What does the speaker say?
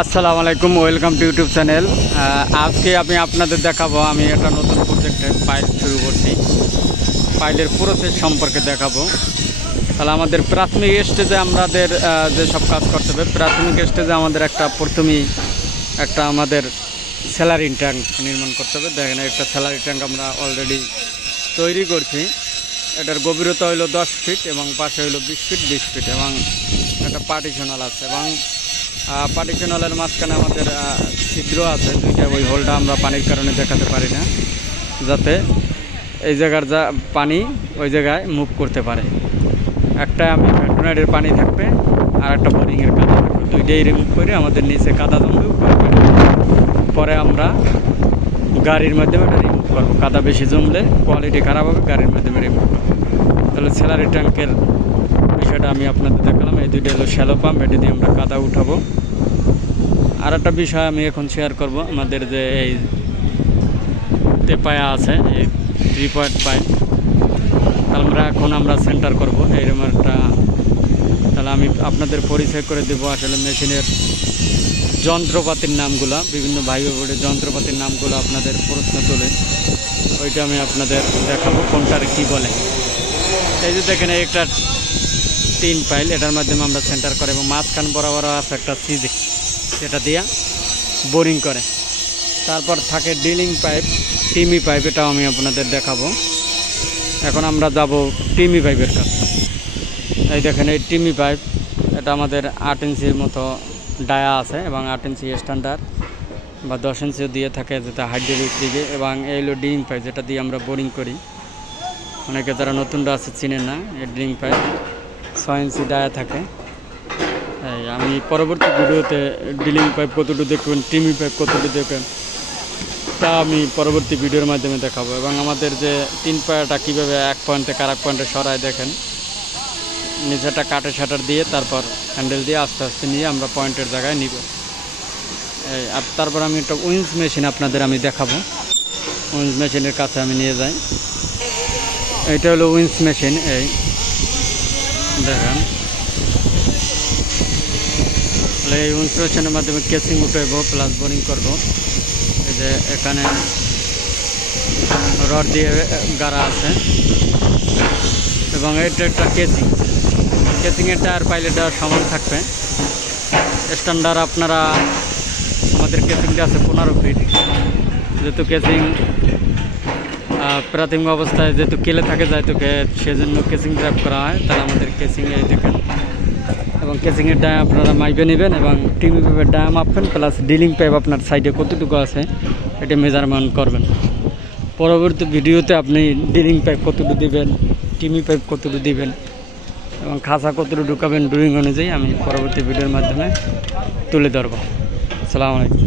আসসালামু আলাইকুম, welcome to YouTube channel. আজকে আমি আপনাদের দেখাবো, আমি একটা নতুন প্রজেক্টে পাইল শুরু করছি। পাইলের প্রসেস সম্পর্কে দেখাবো। তাহলে আমাদের প্রাথমিক স্টেজে আমাদের যে সব কাজ করতে হবে, প্রাথমিক স্টেজে আমাদের প্রথমেই আমাদের স্যালারি ট্যাঙ্ক নির্মাণ করতে হবে। দেখেন, একটা স্যালারি ট্যাঙ্ক আমরা অলরেডি তৈরি করছি। এটার গভীরতা হলো 10 ফিট এবং পাশে হলো 20 ফিট 20 ফিট এবং একটা পার্টিশনাল আছে এবং পার্টিশনালের মাঝখানে আমাদের ছিদ্র আছে দুইটা। ওই হোলটা আমরা পানির কারণে দেখাতে পারি না, যাতে এই জায়গার যা পানি ওই জায়গায় মুভ করতে পারে। একটা আমি ভেন্টনাইটের পানি থাকবে আর একটা বোরিংয়ের কাদা থাকবে, দুইটাই রিমুভ করে আমাদের নিচে কাদা জমবে, পরে আমরা গাড়ির মাধ্যমে এটা রিমুভ করবো। কাদা বেশি জমলে কোয়ালিটি খারাপ হবে, গাড়ির মাধ্যমে রিমুভ করবো। তাহলে স্যালারি ট্যাঙ্কের বিষয়টা আমি আপনাদের দেখালাম। এই দুইটা হলো শ্যালো পাম্প, এটি দিয়ে আমরা কাদা উঠাবো। আর একটা বিষয় আমি এখন শেয়ার করব, আমাদের যে এই তেপায়া আছে, এই 3 পয়েন্ট পাইপ, আমরা সেন্টার করব এইরকম একটা। তাহলে আমি আপনাদের পরিচয় করে দেবো আসলে মেশিনের যন্ত্রপাতির নামগুলো। বিভিন্ন ভাই বোর্ডের যন্ত্রপাতির নামগুলো আপনাদের প্রশ্ন তোলে, ওইটা আমি আপনাদের দেখাবো কোনটার কি বলে। এই যে দেখেন, একটা 3 পাইল, এটার মাধ্যমে আমরা সেন্টার করে এবং মাঝখান বরাবর আছে একটা সিজি, যেটা দিয়ে বোরিং করে। তারপর থাকে ড্রিলিং পাইপ, টিমি পাইপ, এটাও আমি আপনাদের দেখাবো। এখন আমরা যাব টিমি পাইপের কাছে। এই দেখেন, এই টিমি পাইপ, এটা আমাদের 8 ইঞ্চির মতো ডায়া আছে এবং 8 ইঞ্চি স্ট্যান্ডার্ড বা 10 ইঞ্চিও দিয়ে থাকে, যেটা হাইড্রোলিক দিকে। এবং এই হলো ড্রিলিং পাইপ, যেটা দিয়ে আমরা বোরিং করি। অনেকে যারা নতুনরা আছে চিনেন না, এই ড্রিলিং পাইপ 6 ইঞ্চি ডায়া থাকে। আমি পরবর্তী ভিডিওতে ড্রিলিং পাইপ কতটুকু দেখবেন, টিমি পাইপ কতটুকু দেখবেন, তা আমি পরবর্তী ভিডিওর মাধ্যমে দেখাবো। এবং আমাদের যে 3 পায়াটা কীভাবে এক পয়েন্ট থেকে আরেক পয়েন্টে সরায়, দেখেন নিচেটা কাটের শাটার দিয়ে তারপর হ্যান্ডেল দিয়ে আস্তে আস্তে নিয়ে আমরা পয়েন্টের জায়গায় নিব। আর তারপর আমি একটা উইন্স মেশিন আপনাদের আমি দেখাবো। উইন্স মেশিনের কাছে আমি নিয়ে যাই। এইটা হলো উইন্স মেশিন। এই দেখেন, এই উইন্স মেশিনের মাধ্যমে কেসিং উঠাইব প্লাস বোরিং করব। এই যে এখানে রড দিয়ে গাড়া আছে এবং এটা একটা কেসিংয়ের টায়ার পাইলেটটা সমান থাকবে। স্ট্যান্ডার্ড আপনারা আমাদের কেসিংটা আছে 15 ফিট। যেহেতু কেসিং প্রাথমিক অবস্থায় যেহেতু কেলে থাকে যায়, তো সেজন্য কেসিং ড্রাইভ করা হয়। তাহলে আমাদের কেসিংয়ে দেখেন, এবং কেসিংয়ের ডায়াম আপনারা মাইপে নেবেন এবং টিমি পাইপের ডায়াম মাপবেন, প্লাস ড্রিলিং পাইপ আপনার সাইডে কতটুকু আছে এটা মেজারমেন্ট করবেন। পরবর্তী ভিডিওতে আপনি ড্রিলিং পাইপ কতটুকু দিবেন, টিমি পাইপ কতটুকু দিবেন এবং খাঁচা কতটুকু ঢুকাবেন, ড্রয়িং অনুযায়ী আমি পরবর্তী ভিডিওর মাধ্যমে তুলে ধরব। আসসালামু আলাইকুম।